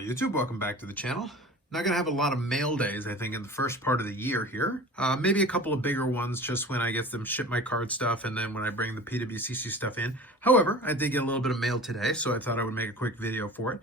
Hello YouTube, welcome back to the channel. Not going to have a lot of mail days, I think, in the first part of the year here. Maybe a couple of bigger ones just when I get them ship my card stuff and then when I bring the PWCC stuff in. However, I did get a little bit of mail today, so I thought I would make a quick video for it.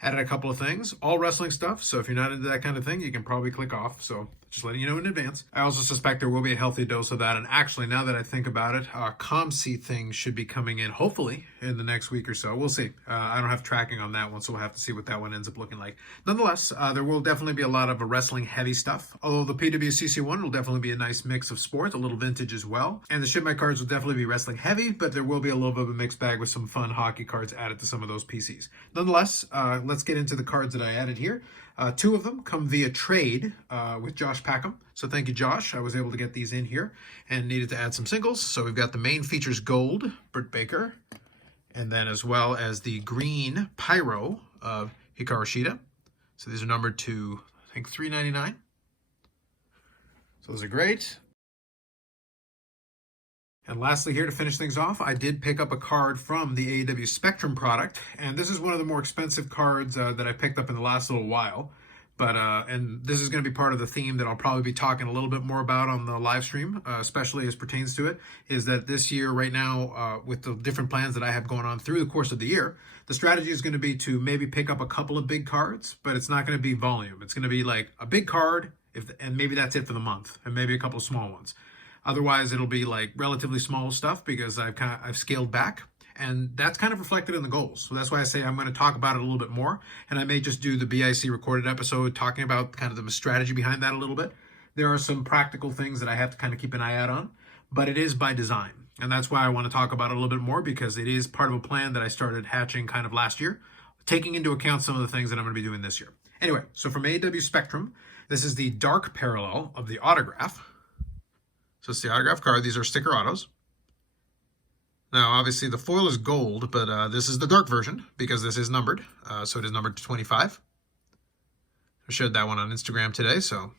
Added a couple of things, all wrestling stuff, so if you're not into that kind of thing, you can probably click off, so just letting you know in advance. I also suspect there will be a healthy dose of that, and actually, now that I think about it, ComC thing should be coming in, hopefully, in the next week or so. We'll see. I don't have tracking on that one, so we'll have to see what that one ends up looking like. Nonetheless, there will definitely be a lot of wrestling-heavy stuff, although the PWCC one will definitely be a nice mix of sport, a little vintage as well, and the Ship My Cards will definitely be wrestling-heavy, but there will be a little bit of a mixed bag with some fun hockey cards added to some of those PCs. Nonetheless, let's get into the cards that I added here. Two of them come via trade with Josh Packham. So thank you, Josh. I was able to get these in here and needed to add some singles. So we've got the main features gold, Britt Baker, and then as well as the green Pyro of Hikaru Shida. So these are numbered to, I think, $3.99. So those are great. And lastly here, to finish things off, I did pick up a card from the AEW Spectrum product, and this is one of the more expensive cards that I picked up in the last little while. But and this is going to be part of the theme that I'll probably be talking a little bit more about on the live stream, especially as pertains to it, is that this year right now, with the different plans that I have going on through the course of the year, the strategy is going to be to maybe pick up a couple of big cards, but it's not going to be volume. It's going to be like a big card, and maybe that's it for the month, and maybe a couple of small ones. Otherwise, it'll be like relatively small stuff because I've scaled back, and that's kind of reflected in the goals. So that's why I say I'm going to talk about it a little bit more, and I may just do the BIC recorded episode talking about kind of the strategy behind that a little bit. There are some practical things that I have to kind of keep an eye out on, but it is by design, and that's why I want to talk about it a little bit more because it is part of a plan that I started hatching kind of last year, taking into account some of the things that I'm going to be doing this year. Anyway, so from AEW Spectrum, this is the dark parallel of the autograph. So it's the autograph card. These are sticker autos. Now, obviously, the foil is gold, but this is the dark version because this is numbered. So it is numbered to 25. I shared that one on Instagram today. So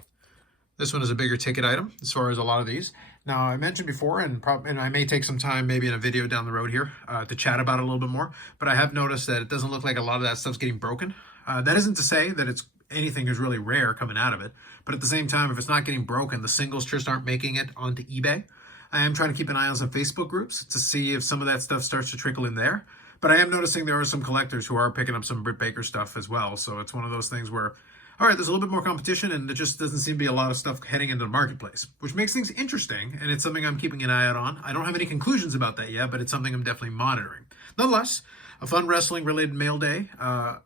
this one is a bigger ticket item as far as a lot of these. Now, I mentioned before, and I may take some time maybe in a video down the road here to chat about it a little bit more, but I have noticed that it doesn't look like a lot of that stuff's getting broken. That isn't to say that anything is really rare coming out of it. But at the same time, if it's not getting broken, the singles just aren't making it onto eBay. I am trying to keep an eye on some Facebook groups to see if some of that stuff starts to trickle in there. But I am noticing there are some collectors who are picking up some Britt Baker stuff as well. So it's one of those things where, all right, there's a little bit more competition and there just doesn't seem to be a lot of stuff heading into the marketplace, which makes things interesting. And it's something I'm keeping an eye out on. I don't have any conclusions about that yet, but it's something I'm definitely monitoring. Nonetheless, a fun wrestling-related mail day.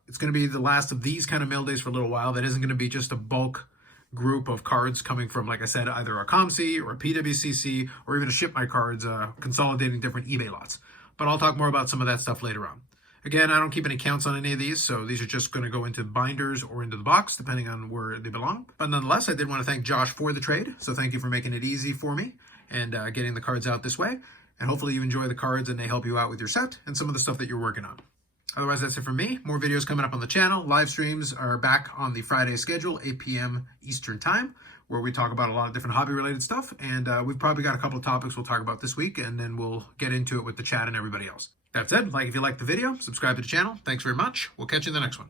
It's going to be the last of these kind of mail days for a little while. That isn't going to be just a bulk group of cards coming from, like I said, either a ComC or a PWCC or even a Ship My Cards consolidating different eBay lots. But I'll talk more about some of that stuff later on. Again, I don't keep any counts on any of these, so these are just going to go into binders or into the box, depending on where they belong. But nonetheless, I did want to thank Josh for the trade, so thank you for making it easy for me and getting the cards out this way. And hopefully you enjoy the cards and they help you out with your set and some of the stuff that you're working on. Otherwise, that's it from me. More videos coming up on the channel. Live streams are back on the Friday schedule, 8 p.m. Eastern time, where we talk about a lot of different hobby-related stuff. And we've probably got a couple of topics we'll talk about this week, and then we'll get into it with the chat and everybody else. That said, if you liked the video, subscribe to the channel. Thanks very much. We'll catch you in the next one.